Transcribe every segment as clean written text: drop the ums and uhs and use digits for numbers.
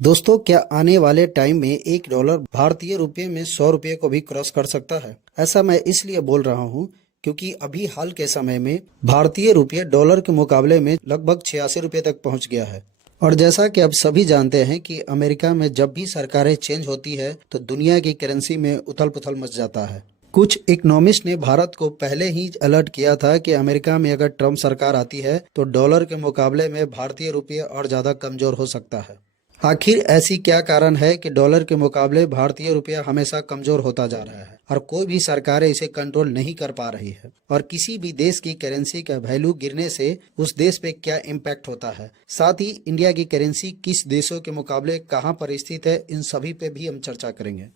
दोस्तों, क्या आने वाले टाइम में $1 भारतीय रुपये में 100 रुपये को भी क्रॉस कर सकता है? ऐसा मैं इसलिए बोल रहा हूँ क्योंकि अभी हाल के समय में भारतीय रुपये डॉलर के मुकाबले में लगभग 86 रुपये तक पहुँच गया है। और जैसा कि अब सभी जानते हैं कि अमेरिका में जब भी सरकारें चेंज होती है तो दुनिया की करेंसी में उथल पुथल मच जाता है। कुछ इकोनॉमिस्ट ने भारत को पहले ही अलर्ट किया था कि अमेरिका में अगर ट्रम्प सरकार आती है तो डॉलर के मुकाबले में भारतीय रुपये और ज़्यादा कमज़ोर हो सकता है। आखिर ऐसी क्या कारण है कि डॉलर के मुकाबले भारतीय रुपया हमेशा कमजोर होता जा रहा है और कोई भी सरकारें इसे कंट्रोल नहीं कर पा रही है? और किसी भी देश की करेंसी का वैल्यू गिरने से उस देश पे क्या इम्पैक्ट होता है? साथ ही इंडिया की करेंसी किस देशों के मुकाबले कहाँ पर स्थित है, इन सभी पे भी हम चर्चा करेंगे।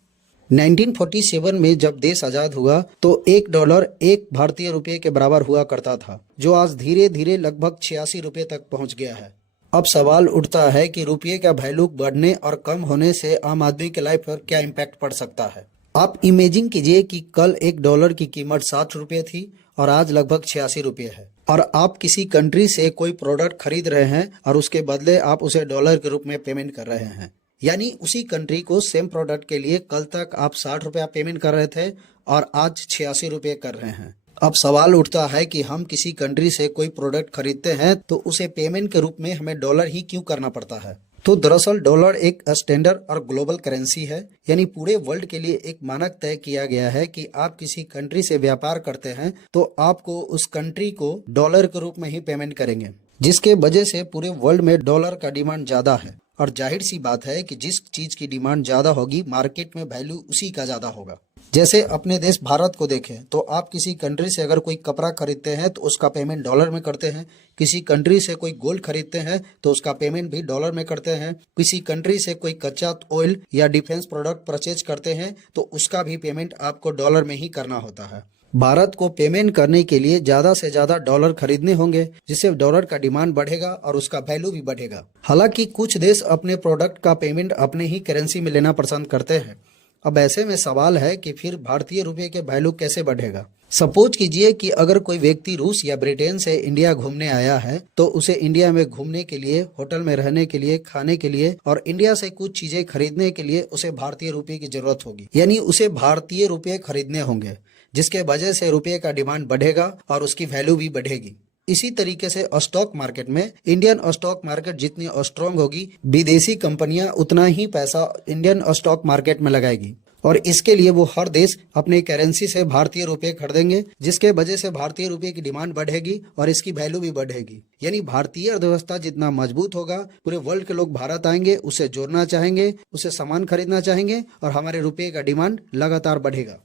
1947 में जब देश आजाद हुआ तो $1 एक भारतीय रुपये के बराबर हुआ करता था, जो आज धीरे धीरे लगभग 86 रुपये तक पहुंच गया है। अब सवाल उठता है कि रुपये का वैल्यू बढ़ने और कम होने से आम आदमी के लाइफ पर क्या इम्पैक्ट पड़ सकता है। आप इमेजिन कीजिए कि कल $1 की कीमत 60 रुपये थी और आज लगभग 86 रुपये है, और आप किसी कंट्री से कोई प्रोडक्ट खरीद रहे हैं और उसके बदले आप उसे डॉलर के रूप में पेमेंट कर रहे हैं। यानी उसी कंट्री को सेम प्रोडक्ट के लिए कल तक आप 60 रुपया पेमेंट कर रहे थे और आज 86 रुपये कर रहे हैं। अब सवाल उठता है कि हम किसी कंट्री से कोई प्रोडक्ट खरीदते हैं तो उसे पेमेंट के रूप में हमें डॉलर ही क्यों करना पड़ता है? तो दरअसल डॉलर एक स्टैंडर्ड और ग्लोबल करेंसी है, यानी पूरे वर्ल्ड के लिए एक मानक तय किया गया है कि आप किसी कंट्री से व्यापार करते हैं तो आपको उस कंट्री को डॉलर के रूप में ही पेमेंट करेंगे, जिसके वजह से पूरे वर्ल्ड में डॉलर का डिमांड ज्यादा है। और जाहिर सी बात है कि जिस चीज की डिमांड ज्यादा होगी मार्केट में वैल्यू उसी का ज्यादा होगा। जैसे अपने देश भारत को देखें तो आप किसी कंट्री से अगर कोई कपड़ा खरीदते हैं तो उसका पेमेंट डॉलर में करते हैं, किसी कंट्री से कोई गोल्ड खरीदते हैं तो उसका पेमेंट भी डॉलर में करते हैं, किसी कंट्री से कोई कच्चा ऑयल या डिफेंस प्रोडक्ट परचेज करते हैं तो उसका भी पेमेंट आपको डॉलर में ही करना होता है। भारत को पेमेंट करने के लिए ज्यादा से ज्यादा डॉलर खरीदने होंगे, जिससे डॉलर का डिमांड बढ़ेगा और उसका वैल्यू भी बढ़ेगा। हालांकि कुछ देश अपने प्रोडक्ट का पेमेंट अपने ही करेंसी में लेना पसंद करते हैं। अब ऐसे में सवाल है कि फिर भारतीय रुपये के वैल्यू कैसे बढ़ेगा? सपोज कीजिए कि अगर कोई व्यक्ति रूस या ब्रिटेन से इंडिया घूमने आया है तो उसे इंडिया में घूमने के लिए, होटल में रहने के लिए, खाने के लिए और इंडिया से कुछ चीजें खरीदने के लिए उसे भारतीय रुपये की जरूरत होगी, यानी उसे भारतीय रुपये खरीदने होंगे, जिसके वजह से रुपये का डिमांड बढ़ेगा और उसकी वैल्यू भी बढ़ेगी। इसी तरीके से स्टॉक मार्केट में इंडियन स्टॉक मार्केट जितनी स्ट्रांग होगी, विदेशी कंपनियां उतना ही पैसा इंडियन स्टॉक मार्केट में लगाएगी, और इसके लिए वो हर देश अपने करेंसी से भारतीय रुपये खरीदेंगे, जिसके वजह से भारतीय रुपये की डिमांड बढ़ेगी और इसकी वैल्यू भी बढ़ेगी। यानी भारतीय अर्थव्यवस्था जितना मजबूत होगा, पूरे वर्ल्ड के लोग भारत आएंगे, उसे जोड़ना चाहेंगे, उसे सामान खरीदना चाहेंगे और हमारे रुपये का डिमांड लगातार बढ़ेगा।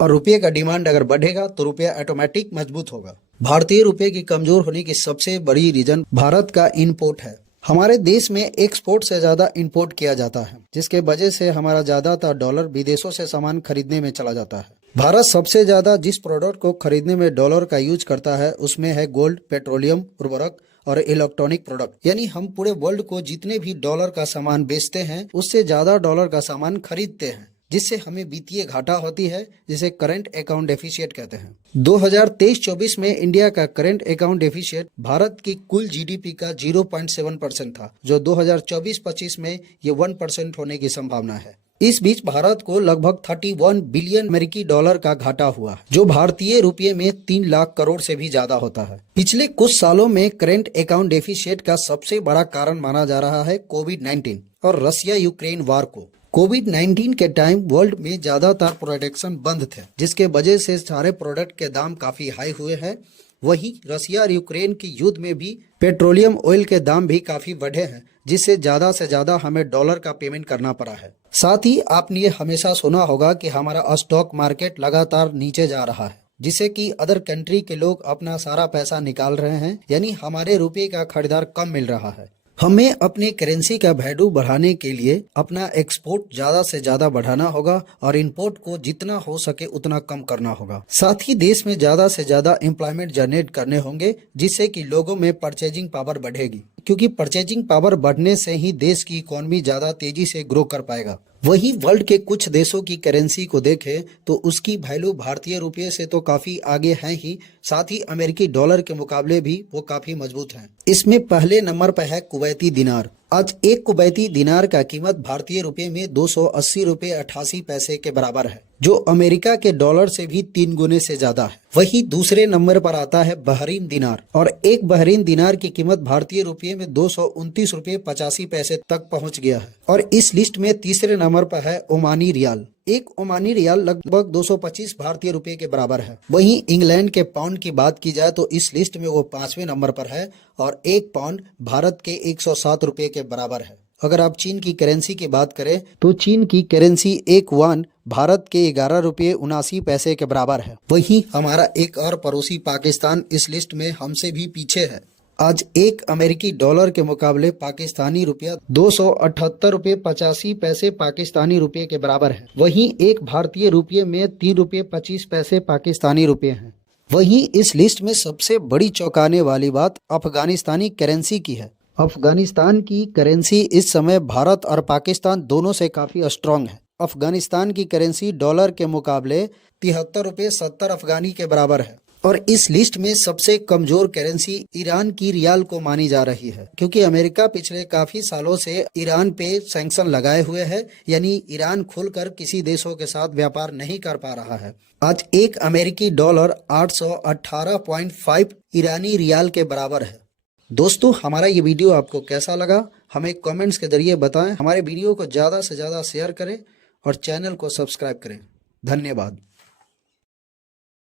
और रुपये का डिमांड अगर बढ़ेगा तो रुपया ऑटोमेटिक मजबूत होगा। भारतीय रुपये की कमजोर होने की सबसे बड़ी रीजन भारत का इंपोर्ट है। हमारे देश में एक्सपोर्ट से ज्यादा इंपोर्ट किया जाता है, जिसके वजह से हमारा ज्यादातर डॉलर विदेशों से सामान खरीदने में चला जाता है। भारत सबसे ज्यादा जिस प्रोडक्ट को खरीदने में डॉलर का यूज करता है उसमें है गोल्ड, पेट्रोलियम, उर्वरक और इलेक्ट्रॉनिक प्रोडक्ट। यानी हम पूरे वर्ल्ड को जितने भी डॉलर का सामान बेचते हैं उससे ज्यादा डॉलर का सामान खरीदते हैं, जिससे हमें वित्तीय घाटा होती है, जिसे करंट अकाउंट डेफिसिट कहते हैं। 2023-24 में इंडिया का करंट अकाउंट डेफिसिट भारत की कुल जीडीपी का 0.7% था, जो 2024-25 में ये 1% होने की संभावना है। इस बीच भारत को लगभग 31 बिलियन अमेरिकी डॉलर का घाटा हुआ, जो भारतीय रुपये में 3 लाख करोड़ से भी ज्यादा होता है। पिछले कुछ सालों में करंट अकाउंट डेफिसिट का सबसे बड़ा कारण माना जा रहा है कोविड-19 और रसिया यूक्रेन वार को। कोविड-19 के टाइम वर्ल्ड में ज्यादातर प्रोडक्शन बंद थे, जिसके वजह से सारे प्रोडक्ट के दाम काफी हाई हुए हैं। वहीं रसिया और यूक्रेन की युद्ध में भी पेट्रोलियम ऑयल के दाम भी काफी बढ़े हैं, जिससे ज्यादा से ज्यादा हमें डॉलर का पेमेंट करना पड़ा है। साथ ही आपने ये हमेशा सुना होगा कि हमारा स्टॉक मार्केट लगातार नीचे जा रहा है, जिससे कि अदर कंट्री के लोग अपना सारा पैसा निकाल रहे हैं, यानी हमारे रुपये का खरीदार कम मिल रहा है। हमें अपने करेंसी का वैल्यू बढ़ाने के लिए अपना एक्सपोर्ट ज्यादा से ज्यादा बढ़ाना होगा और इंपोर्ट को जितना हो सके उतना कम करना होगा। साथ ही देश में ज्यादा से ज्यादा एम्प्लॉयमेंट जनरेट करने होंगे, जिससे कि लोगों में परचेजिंग पावर बढ़ेगी, क्योंकि परचेजिंग पावर बढ़ने से ही देश की इकोनॉमी ज्यादा तेजी से ग्रो कर पाएगा। वही वर्ल्ड के कुछ देशों की करेंसी को देखें तो उसकी वैल्यू भारतीय रुपये से तो काफी आगे है ही, साथ ही अमेरिकी डॉलर के मुकाबले भी वो काफी मजबूत हैं। इसमें पहले नंबर पर है कुवैती दिनार, आज एक कुवैती दिनार का कीमत भारतीय रुपए में 280 रुपए 88 पैसे के बराबर है, जो अमेरिका के डॉलर से भी 3 गुने से ज्यादा है। वही दूसरे नंबर पर आता है बहरीन दिनार, और एक बहरीन दिनार की कीमत भारतीय रुपये में 229 रुपए 85 पैसे तक पहुंच गया है। और इस लिस्ट में तीसरे नंबर पर है ओमानी रियाल। एक ओमानी रियाल लगभग 225 भारतीय रुपए के बराबर है। वहीं इंग्लैंड के पाउंड की बात की जाए तो इस लिस्ट में वो 5वें नंबर पर है, और एक पाउंड भारत के 107 रुपए के बराबर है। अगर आप चीन की करेंसी की बात करें तो चीन की करेंसी एक वान भारत के 11 रुपये 79 पैसे के बराबर है। वहीं हमारा एक और पड़ोसी पाकिस्तान इस लिस्ट में हमसे भी पीछे है। आज एक अमेरिकी डॉलर के मुकाबले पाकिस्तानी रुपया 278 रुपये 85 पैसे पाकिस्तानी रुपये के बराबर है। वहीं एक भारतीय रुपये में 3 रुपये 25 पैसे पाकिस्तानी रुपये हैं। वहीं इस लिस्ट में सबसे बड़ी चौंकाने वाली बात अफगानिस्तानी करेंसी की है। अफगानिस्तान की करेंसी इस समय भारत और पाकिस्तान दोनों से काफी स्ट्रांग है। अफगानिस्तान की करेंसी डॉलर के मुकाबले 73 रुपये 70 अफगानी के बराबर है। और इस लिस्ट में सबसे कमजोर करेंसी ईरान की रियाल को मानी जा रही है, क्योंकि अमेरिका पिछले काफी सालों से ईरान पे सैंक्शन लगाए हुए है, यानी ईरान खुलकर किसी देशों के साथ व्यापार नहीं कर पा रहा है। आज एक अमेरिकी डॉलर 818.5 ईरानी रियाल के बराबर है। दोस्तों, हमारा ये वीडियो आपको कैसा लगा हमें कमेंट्स के जरिए बताएं। हमारे वीडियो को ज़्यादा से ज़्यादा शेयर करें और चैनल को सब्सक्राइब करें। धन्यवाद।